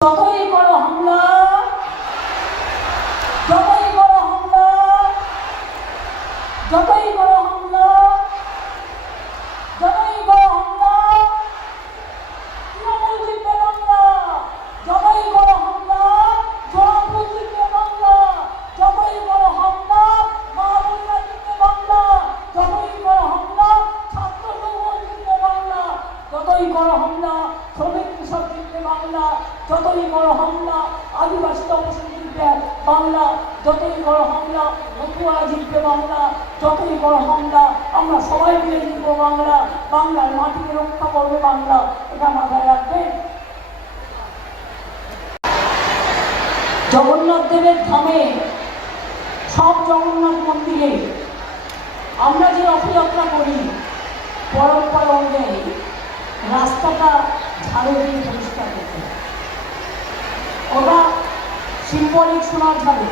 যতই বড় হামলা, যতই বড় হামলা, যতই বড় হামলা, যতই বড় হামলা, তৃণমূল জিতবে বাংলা। যতই বড় হামলা, জনপুর জিতবে বাংলা। যতই বড় হামলা, মা বোনেরা জিতবে বাংলা। যতই বড় হামলা, ছাত্র যুবক জিতবে বাংলা। যতই বড় হামলা, শ্রমিক কৃষক জিতবে বাংলা। যতই বড় হামলা, আদিবাসী তপশিলি জিতবে বাংলা। যতই বড় হামলা, মতুয়ারা জিতবে বাংলা। যতই বড় হামলা, আমরা সবাই মিলে জিতবো বাংলা। বাংলার মাটিকে রক্ষা করবে বাংলা, এটা মাথায় রাখবেন। জগন্নাথ দেবের ধামে, সব জগন্নাথ মন্দিরে আমরা যে রথযাত্রা করি, পরম্পরা অনুযায়ী রাস্তাটা ঝাড়ু দিয়ে পরিষ্কার করতে হয়। ওটা সিম্বলিক সোনার ঝাড়ু,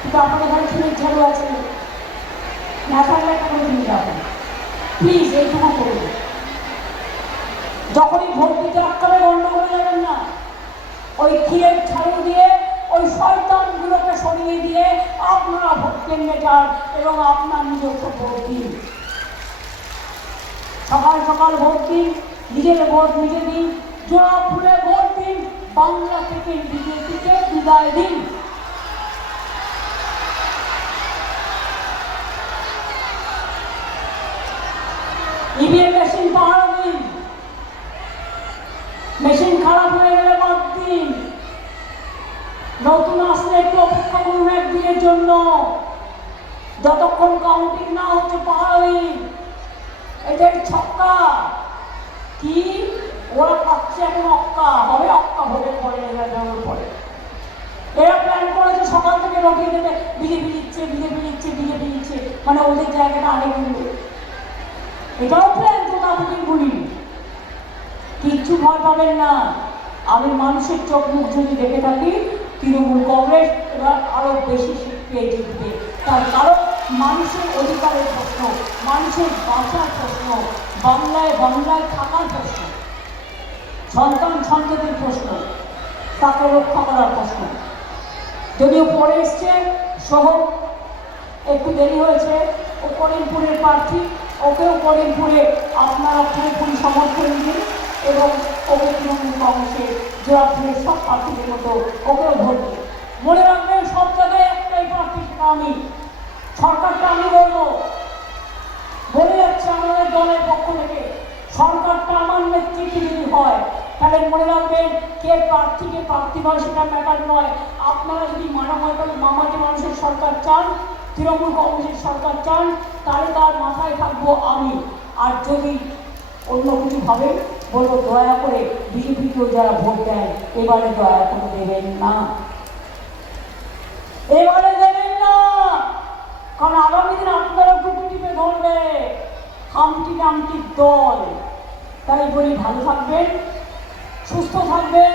কিন্তু আপনাদের ঘরে চুলের ঝাড়ু আছে না, থাকলে একটা করে দিয়ে যাবেন প্লিজ, এইটুকু করুন। যখনই ভোট দিতে আটকাবে বন্ধ করে যাবেন না, ওই ক্ষীরের ঝাড়ু দিয়ে ওই শয়তানগুলোকে সরিয়ে দিয়ে আপনারা ভোট কেন্দ্রে যান এবং আপনার নিজস্ব ভোট দিন। সকাল সকাল ভোট দিন, নিজের ভোট নিজে দিন, জোড়া ফুলে ভোট দিন, বাংলা থেকে বিজেপিকে বিদায় দিন। ইভিএম মেশিন পাহারা দিন, মেশিন খারাপ হয়ে গেলে বাদ দিন, নতুন আসলে একটু অপেক্ষা করুন একদিনের জন্য, যতক্ষণ কাউন্টিং না হচ্ছে পাহারা দিন। এদের ছক্কা কি ওরা পাচ্ছে, এখন অক্কা হবে, অক্কা ভোটের পরে পরে এরা প্ল্যান করেছে সকাল থেকে রটিয়ে দেবে, বিজেপি দিচ্ছে বিজেপি দিচ্ছে বিজেপি দিচ্ছে, মানে ওদের জায়গাটা আগে কিনবে। এটাও প্ল্যান, তো তাদের বলি কিচ্ছু ভয় পাবেন না। আমি মানুষের চোখ মুখ যদি দেখে থাকি, তৃণমূল কংগ্রেস এবার আরো বেশি সিট পেয়ে জিতবে। তার কারণ মানুষের অধিকারের প্রশ্ন, মানুষের বাঁচার প্রশ্ন, বাংলায় থাকার প্রশ্ন, সন্তান সন্ততির প্রশ্ন, তাকে রক্ষা করার প্রশ্ন। যদিও পরে এসছে শহর, একটু দেরি হয়েছে, ও করিমপুরের প্রার্থী, ওকেও করিমপুরে আপনারা পুরোপুরি সমর্থন দিন এবং ওকে তৃণমূল কংগ্রেসের জোড়াফুলের সব প্রার্থীদের মতো ওকেও ভোট দিন। মনে রাখবেন, সব জায়গায় একটাই প্রার্থী, সেটা আমি। সরকারটা আমি বলবো, বলে যাচ্ছে আমাদের দলের পক্ষ থেকে, সরকারটা আমার নেতৃত্বে যদি হয়, তাহলে মনে রাখবেন কে প্রার্থীকে প্রার্থী হয় সেটা ম্যাটার নয়। আপনারা যদি মামাটি মানুষের সরকার চান, তৃণমূল কংগ্রেসের সরকার চান, তাহলে তার মাথায় থাকবো আমি। আর যদি অন্য কিছু ভাবেন, বলবো দয়া করে বিজেপিকেও যারা ভোট দেন এবারে দয়া করে দেবেন না, এবারে দেবেন না। কারণ আগামী দিন আপনারা গুটি টিপে ধরবে হামটি নামটির দল। তাই বলি, ভালো থাকবেন, সুস্থ থাকবেন,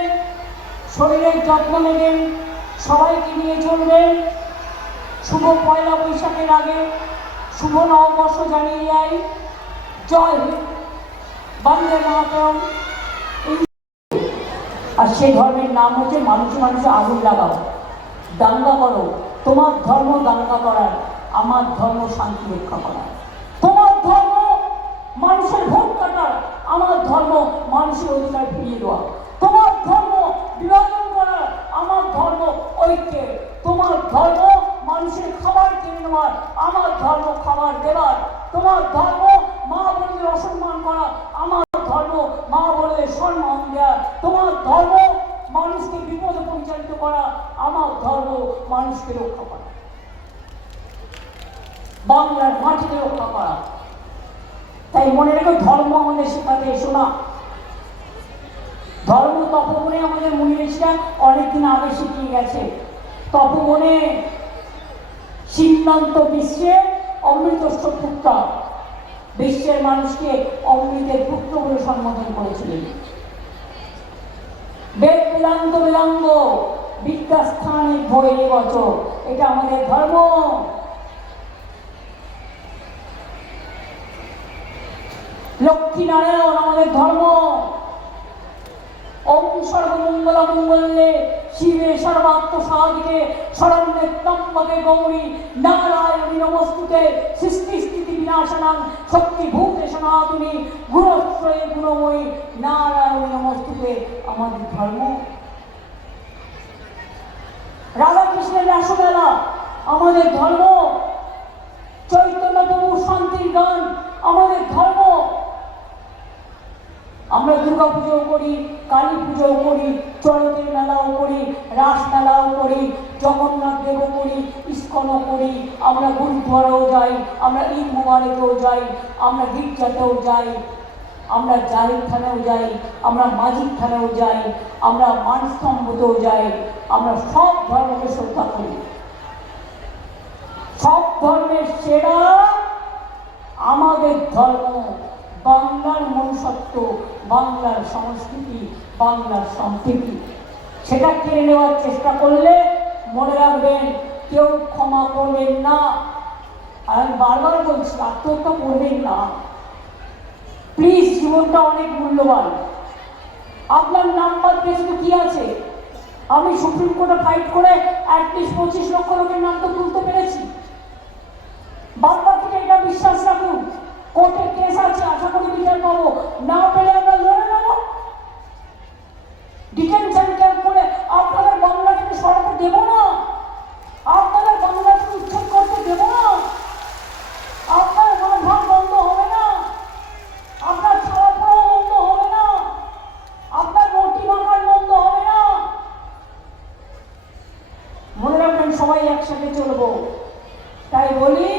শরীরের যত্ন নেবেন, সবাইকে নিয়ে চলবেন। শুভ পয়লা বৈশাখের আগে শুভ নববর্ষ জানিয়ে যাই। জয় হিন্দ, বন্দে মাতরম। আর সেই ধর্মের নাম হচ্ছে মানুষে মানুষে আগুন লাগাও, দাঙ্গা করো। তোমার ধর্ম দাঙ্গা করার, আমার ধর্ম শান্তি রক্ষা করার। তোমার ধর্ম মানুষের ভোট কাটার, আমার ধর্ম মানুষের অধিকার ফিরিয়ে দেওয়া। তোমার ধর্ম বিভাজন করার, আমার ধর্ম ঐক্যের। তোমার ধর্ম মানুষের খাবার কিনে নেওয়ার, আমার ধর্ম খাবার দেওয়ার। তোমার ধর্ম মা বোনদের অসম্মান করা, আমার ধর্ম মা বোনদের সম্মান দেওয়া। তোমার ধর্ম মানুষকে বিপদে পরিচালিত করা, আমার ধর্ম মানুষকে রক্ষা করা, বাংলার মাটিকে রক্ষা করা। তাই মনে রেখো, ধর্ম আমাদের শেখাতে এসো না। ধর্ম তপবনে আমাদের মুনি ঋষিরা অনেকদিন আগে শিখিয়ে গেছে। তপবনে সিদ্ধান্ত বিশ্বে অমৃতস্ব পুত্র, বিশ্বের মানুষকে অমৃতের পুত্র বলে সম্বোধন করেছিলেন। বেদ বেদান্ত বেদাঙ্গ বিদ্যাস্থানে ভয়ে বচ, এটা আমাদের ধর্ম। লক্ষ্মী নারায়ণ আমাদের ধর্ম। ওম সর্বমঙ্গলমঙ্গলে শিবে সর্বাত্ম সাধিকে শরণ্যে ত্র্যম্বকে গৌরী নারায়ণী নমস্তুতে সৃষ্টি স্থিতি বিনাশনাং শক্তিভূতে সনাতনী গুণশ্রয়ে গুণময়ী নারায়ণী নমস্তুতে। আমাদের ধর্ম রাধাকৃষ্ণের রাসমেলা, আমাদের ধর্ম চৈতন্য প্রভুর শান্তির গান, আমাদের ধর্ম। আমরা দুর্গা পুজোও করি, কালী পুজোও করি, চড়কের মেলাও করি, রাস মেলাও করি, জগন্নাথ দেবও করি, ইস্কনও করি, আমরা গুরুদ্বারাও যাই, আমরা ঈদ মোবারকেও যাই, আমরা গির্জাতেও যাই, আমরা জাহির থানেও যাই, আমরা মাঝির থানেও যাই, আমরা মানস্তম্ভতেও যাই। আমরা সব ধর্মকে শ্রদ্ধা করি। সব ধর্মের সেরা আমাদের ধর্ম, বাংলার মনুষ্যত্ব, বাংলার সংস্কৃতি, বাংলার সম্প্রীতি। সেটা কেড়ে নেওয়ার চেষ্টা করলে মনে রাখবেন কেউ ক্ষমা করবেন না। আমি বারবার বলছি, আত্মহত্যা করবেন না প্লিজ। জীবনটা অনেক মূল্যবান। আপনার নাম্বার শুধু কি আছে? আমি সুপ্রিম কোর্টে ফাইট করে অ্যাটলিস্ট 25 লক্ষ লোকের নাম তো তুলতে পেরেছি। বাদবাকিটা এটা বিশ্বাস রাখুন, কোর্টে কেস আছে, আশা করি বিচার পাবো, না পেলে আমরা লড়ে নেব। ডিটেনশন ক্যাম্প করে আপনাদের বাংলা থেকে সরাতে দেব না, আপনাদের বাংলা থেকে উচ্ছেদ করতে দেব না, আপনার মানভাগ বন্ধ হবে না, আপনার খাওয়া পড়া বন্ধ হবে না, আপনার রুটি মাখার বন্ধ হবে না। মনে রাখবেন সবাই একসাথে চলবো। তাই বলি